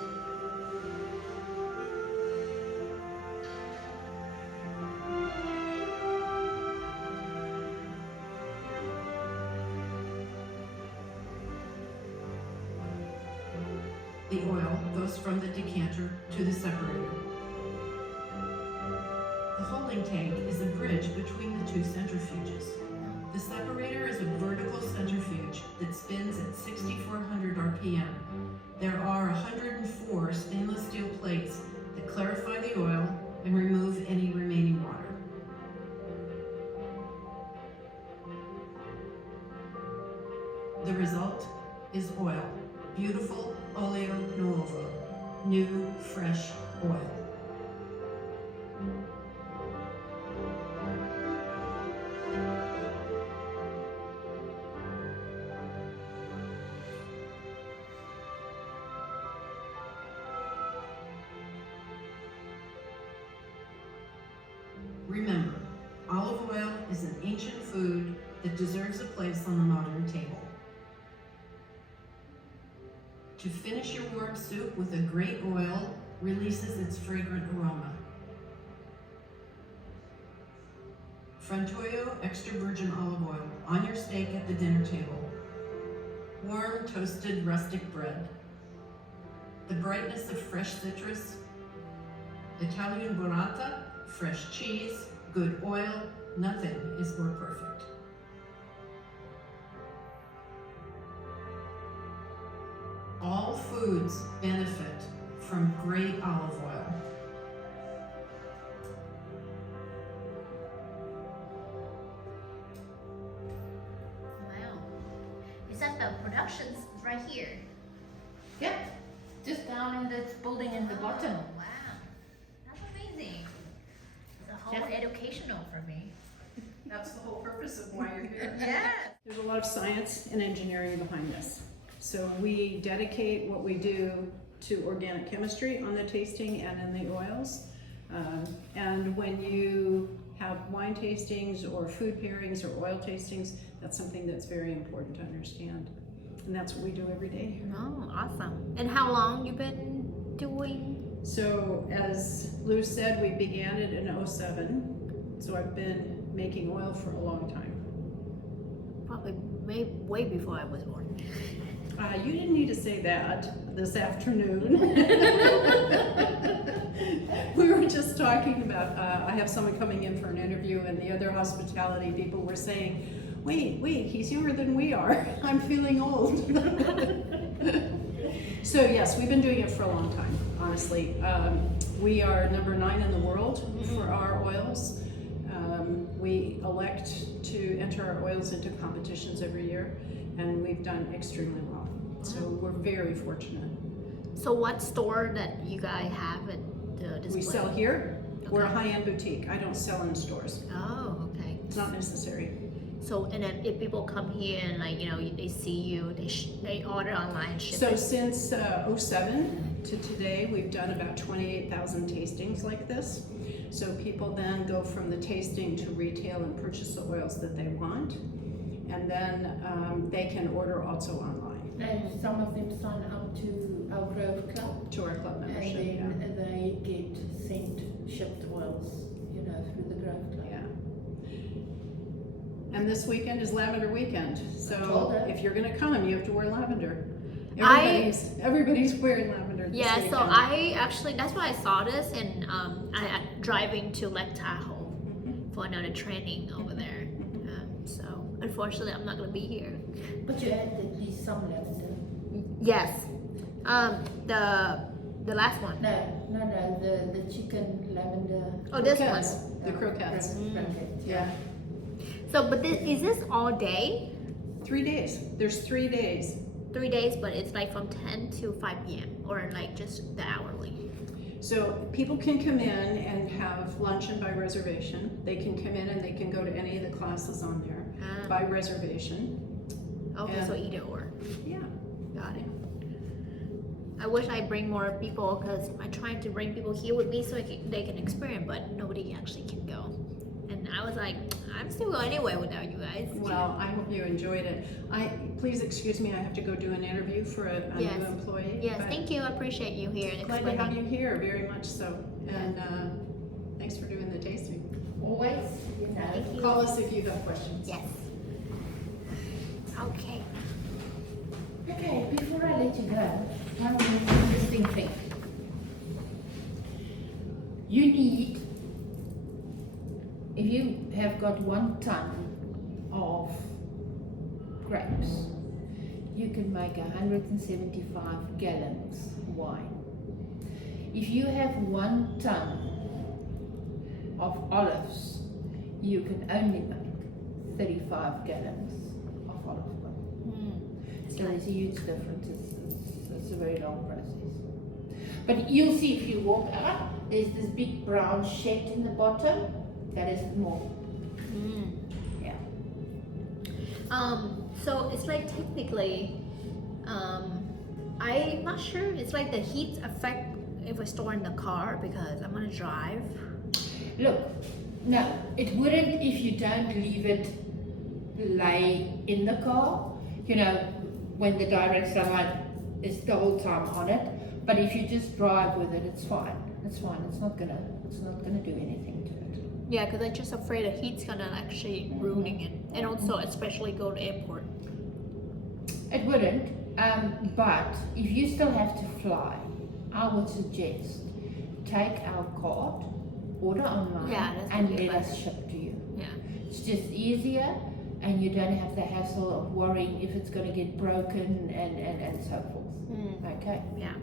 The oil goes from the decanter to the separator. The holding tank is a bridge between the two centrifuges. The separator is a vertical centrifuge that spins at 6,400 RPM. There are 104 stainless steel plates that clarify the oil and remove any remaining water. The result is oil. Beautiful olio nuovo, new, fresh oil. Remember, olive oil is an ancient food that deserves a place on the modern table. To finish your warm soup with a great oil releases its fragrant aroma. Frantoio extra virgin olive oil on your steak at the dinner table. Warm toasted rustic bread. The brightness of fresh citrus. Italian burrata, fresh cheese, good oil, nothing is more perfect. All foods benefit from great olive oil. Wow. Is that the production's right here? Yep, just down in this building in the bottom. Oh, wow. That's amazing. It's a whole Yeah. educational for me. That's the whole purpose of why you're here. Yeah. There's a lot of science and engineering behind this. So we dedicate what we do to organic chemistry on the tasting and in the oils. And when you have wine tastings or food pairings or oil tastings, that's something that's very important to understand. And that's what we do every day. Oh, awesome. And how long you been doing? So as Lou said, we began it in '07. So I've been making oil for a long time. Probably way before I was born. You didn't need to say that this afternoon. We were just talking about, I have someone coming in for an interview and the other hospitality people were saying, wait, he's younger than we are. I'm feeling old. So yes, we've been doing it for a long time, honestly. We are number 9 in the world for our oils. We elect to enter our oils into competitions every year, and we've done extremely well. So we're very fortunate. So what store that you guys have at the display? We sell here. We're a Okay. high-end boutique. I don't sell in stores. Oh, okay. It's not necessary. So and then if people come here and like they see you, they order online and ship So it. since '07 to today, we've done about 28,000 tastings like this. So people then go from the tasting to retail and purchase the oils that they want, and then they can order also online And some of them sign up to our Grove Club, to our club and membership. then they get sent shipped oils, through the Grove Club. Yeah. And this weekend is lavender weekend, told so her. if you're gonna come, you have to wear lavender. I- Everybody's wearing lavender this Yeah, weekend. so I actually, that's why I saw this, and I driving to Lake Tahoe for another training over there. So unfortunately, I'm not gonna be here. But you add at least some lavender. Yes, the last one. No, the chicken lavender. Oh, this Croquettes. one. The croquettes. Croquettes, Yeah, So, but is this all day? 3 days. There's 3 days. 3 days, but it's like from 10 to 5 p.m. or like just the hourly. So people can come in and have luncheon by reservation. They can come in and they can go to any of the classes on there by reservation. Okay, Yeah. so either or. Yeah. Got it. I wish I bring more people because I'm trying to bring people here with me so they can experience, but nobody actually can go. And I was like, I'm still going anyway without you guys. Well, I hope you enjoyed it. Please excuse me, I have to go do an interview for a Yes. new employee. Yes, but thank you. I appreciate you here and Glad to have explaining. you here, very much so. And thanks for doing the tasting. Always, Thank you. Call us if you have questions. Yes. Okay. Okay, before I let you go, one interesting thing. You need, if you have got 1 ton of grapes, you can make 175 gallons wine. If you have 1 ton of olives, you can only make 35 gallons of olive oil. So there's a huge difference. It's a very long process. But you'll see if you walk out, there's this big brown shed in the bottom. That is more. Yeah. So it's like technically, I'm not sure. It's like the heat effect if we store in the car because I'm gonna drive. Look, no, it wouldn't if you don't leave it lay in the car. When the direct sunlight is the whole time on it. But if you just drive with it, it's fine. It's fine. It's not gonna do anything to it. Yeah, because I'm just afraid the heat's gonna actually ruining it, and also especially go to airport. It wouldn't. But if you still have to fly, I would suggest take our card, order online, Yeah, that's and okay, let but- us ship to you. Yeah. It's just easier, and you don't have the hassle of worrying if it's going to get broken and so forth. Okay. Yeah.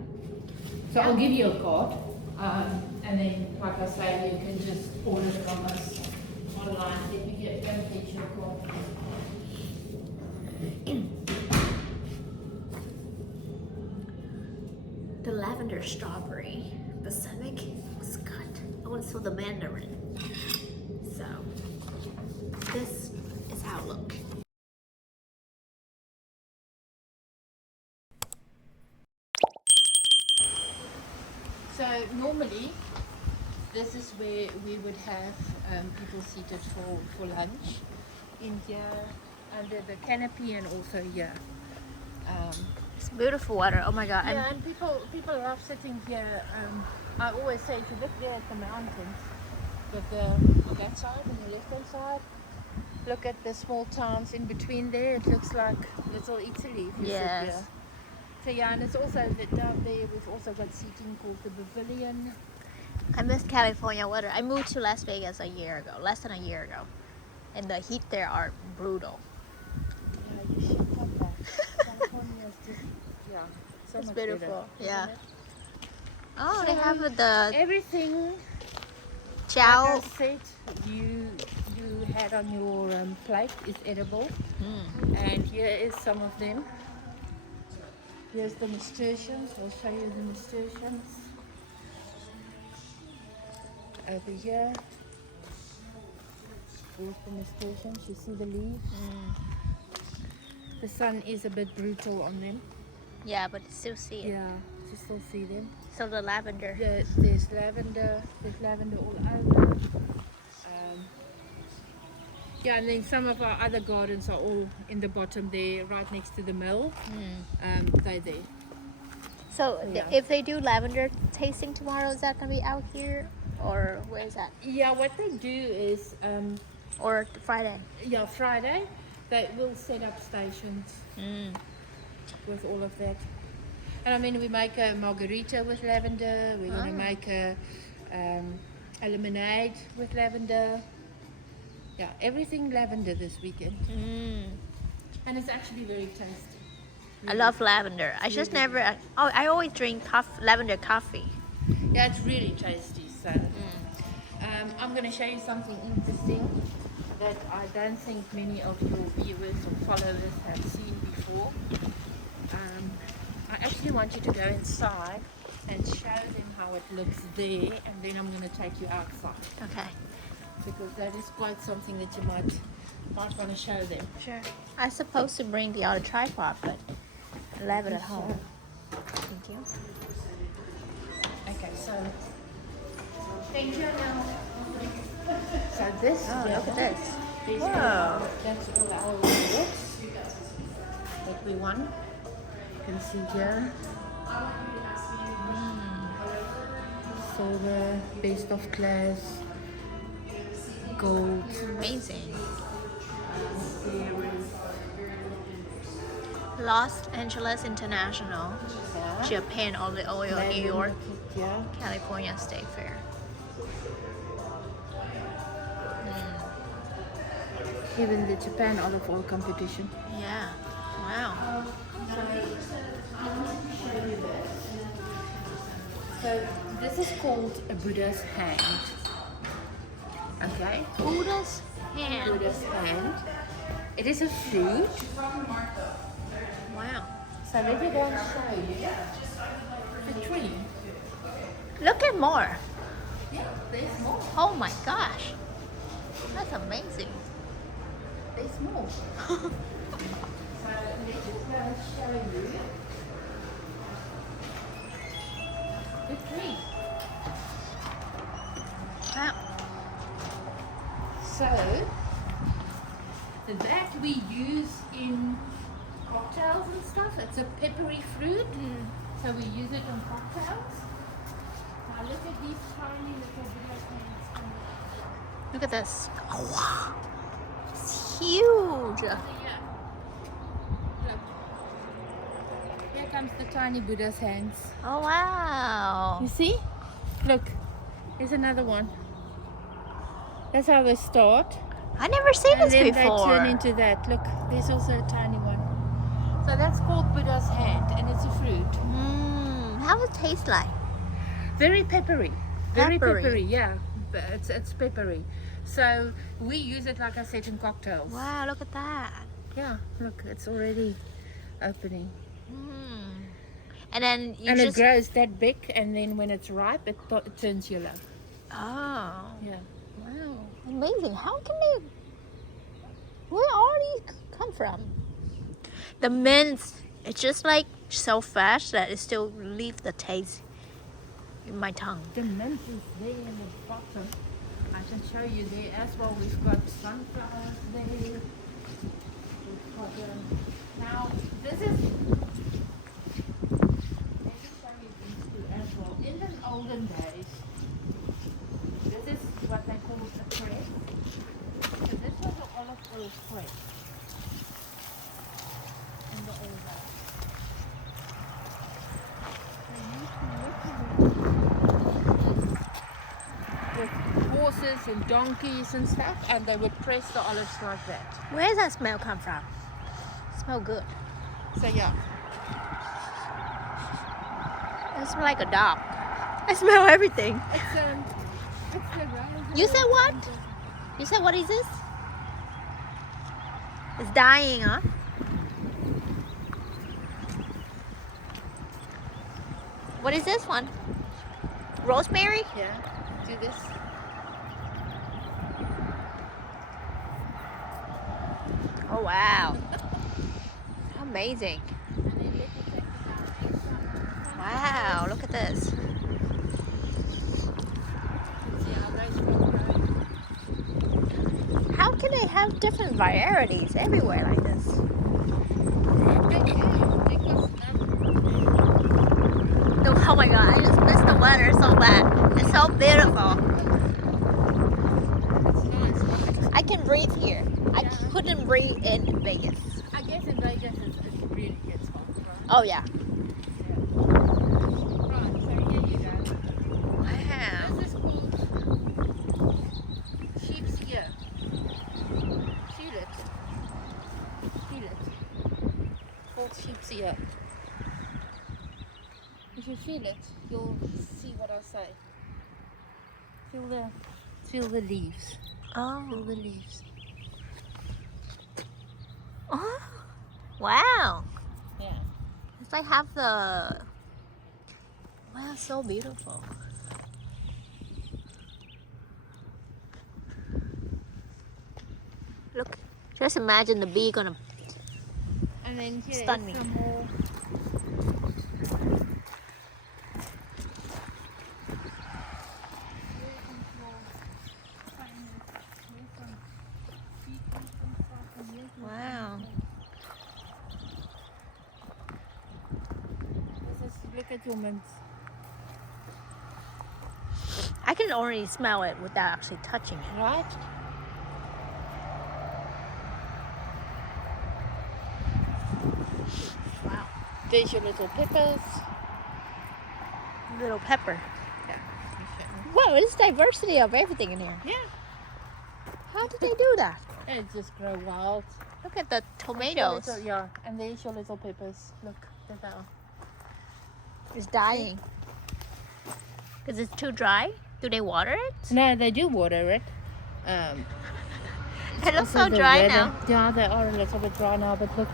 So I'll give you a card, and then, like I say, you can just order from us online. Let me get your card. The lavender strawberry balsamic was good. I want to saw the mandarin. So this is how it look. So normally, this is where we would have people seated for lunch, in here, under the canopy, and also here. It's beautiful water. Oh my god. Yeah, and people love sitting here. I always say, if you look there at the mountains, on that side, on the left-hand side, look at the small towns in between there. It looks like little Italy if you sit Yes. here. So yeah, and it's also down there. We've also got seating called the pavilion. I miss California weather. I moved to Las Vegas a year ago, less than a year ago, and the heat there are brutal. Yeah, you should come back. California is just, yeah, so It's much beautiful, better, yeah. isn't it? Oh, they So, have the Everything chow. like I said, you had on your plate is edible, and here is some of them. Here's the nasturtiums. I'll show you the nasturtiums over here. forth from the station. You see the leaves? The sun is a bit brutal on them. Yeah, but still see it. Yeah, you still see them. So the lavender. There's lavender all over. Yeah, and then some of our other gardens are all in the bottom there, right next to the mill. They're there. So Yeah. if they do lavender tasting tomorrow, is that gonna be out here, or where is that? Yeah, what they do is, Or Friday? Friday, they will set up stations with all of that. And I mean, we make a margarita with lavender. We're going to make a lemonade with lavender. Yeah, everything lavender this weekend. And it's actually very tasty. I love lavender. I just never. I always drink lavender coffee. Yeah, it's really tasty. So, I'm going to show you something interesting that I don't think many of your viewers or followers have seen before. I actually want you to go inside and show them how it looks there, and then I'm going to take you outside, Okay. because that is quite something that you might want to show them. Sure. I'm supposed to bring the other tripod, but I left it at home. Thank you. Okay, so thank you now. So this, Oh, look at this. These Whoa. That's all our rewards that we won. You can see here. Silver, best of class, gold. Amazing. Los Angeles International, Yeah. Japan Olive Oil, New York, Yeah. California State Fair. Even the Japan olive oil competition. Yeah. Wow. So this is called a Buddha's hand. Okay? Buddha's hand. Buddha's hand. It is a fruit. Wow. So let me go and show you the tree. Look at more. Yeah, there's more. Oh my gosh. That's amazing. There's more. So let me just go and show you the tree. Wow. So that we use in cocktails and stuff. It's a peppery fruit, so we use it in cocktails. Now look at these tiny little Buddha hands. Look at this. Oh, wow. It's huge. Yeah. Look. Here comes the tiny Buddha's hands. Oh, wow. You see? Look, here's another one. That's how they start. I never seen And this then before. they turn into that. Look, there's also a tiny one. So that's called Buddha's hand, and it's a fruit. How does it taste like? Very peppery. Very Peppery. peppery, yeah. But it's peppery. So we use it, like I said, in cocktails. Wow, look at that. Yeah, look, it's already opening. And then you And just... it grows that big, and then when it's ripe, it turns yellow. Oh, Yeah. wow. Amazing. How can they... Where all these come from? The mint, it's just like so fresh that it still leaves the taste in my tongue. The mint is there in the bottom. I can show you there as well. We've got sunflowers there. We've got, now, this is... Let me show you these two as well. In the olden days, this is what they call a press. So this was an olive oil press in the old days. With horses and donkeys and stuff, and they would press the olives like that. Where does that smell come from? It smells good. So yeah, It smells like a dog. I smell everything. it's the rose. You said what? You said what is this? It's dying, huh? What is this one? Rosemary? Yeah, do this. wow. Amazing. Wow, look at this. How can they have different varieties everywhere like this? No, oh my god, I just missed the weather so bad. It's so beautiful. I can breathe here. I couldn't breathe in Vegas. I guess in Vegas it really gets hot. Right? Oh yeah. Right, so here you go. Wow. This is called sheep's ear. Feel it. Feel it. Called sheep's ear. If you feel it, you'll see what I say. Feel the leaves. Oh. Feel the leaves. Oh. Wow. Yeah. It's like half the. Wow, so beautiful. Look, just imagine the bee gonna. And then here Stun is me. some more. Wow. This is, look at your mints. I can already smell it without actually touching it. Right? Wow. There's your little peppers. Little pepper. Yeah. Wow, it's diversity of everything in here. Yeah. How did they do that? It just grow wild. Look at the tomatoes. Yeah, and there's your little peppers. Look, there they are. It's dying. Because it's too dry? Do they water it? No, they do water it. It looks so Also the dry weather- now. Yeah, they are a little bit dry now, but look,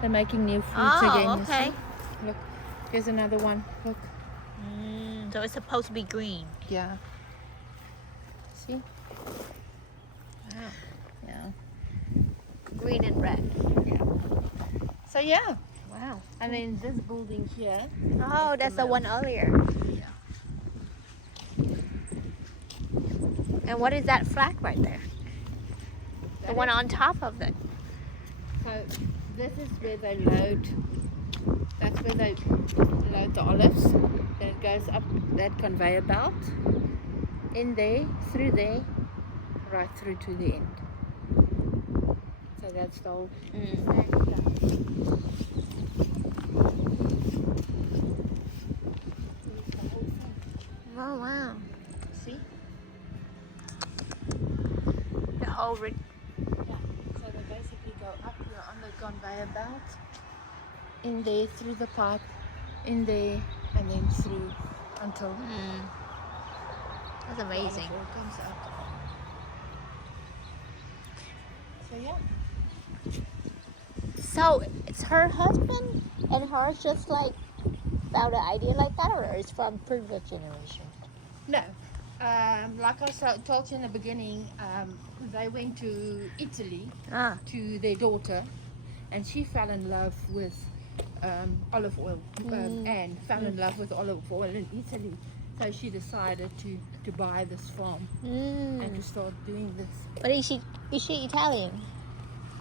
they're making new fruits Oh, again. you okay. see? Look, here's another one. Look. So it's supposed to be green. Yeah. See? Wow. Yeah. Green and red. So yeah. Wow. And then this building here. Oh, that's the one earlier. Yeah. And what is that flag right there? The one on top of it. So this is where they load. That's where they load the olives. Then it goes up that conveyor belt, in there, through there, right through to the end. So that's the whole. Oh, wow. See? The whole Yeah. So they basically go up here on the conveyor belt, in there, through the pipe, in there, and then through until That's the olive amazing. oil comes out. So yeah. So it's her husband and her just like found an idea like that, or it's from previous generation? No. Like I told you in the beginning, they went to Italy Ah. to their daughter, and she fell in love with olive oil and fell in love with olive oil in Italy. So she decided to buy this farm and to start doing this. But is she Italian?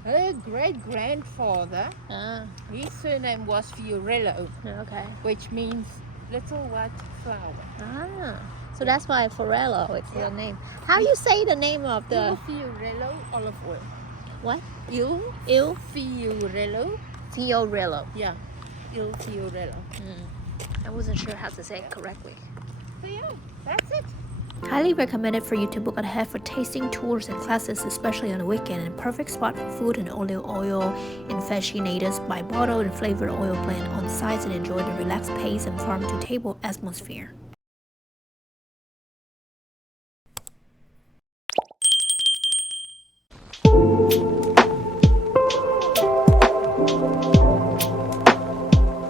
Her great-grandfather, Ah. his surname was Fiorello, Okay. which means little white flower. Ah. So that's why Fiorello is the name. How you say the name of Il the Fiorello olive oil. what? Il Il Fiorello. Fiorello. Yeah, Il Fiorello. I wasn't sure how to say it correctly. So yeah, that's it. Highly recommended for you to book ahead for tasting tours and classes, especially on the weekend, and a perfect spot for food and olive oil aficionados. Buy bottled and flavored oil blend on site and enjoy the relaxed pace and farm to table atmosphere.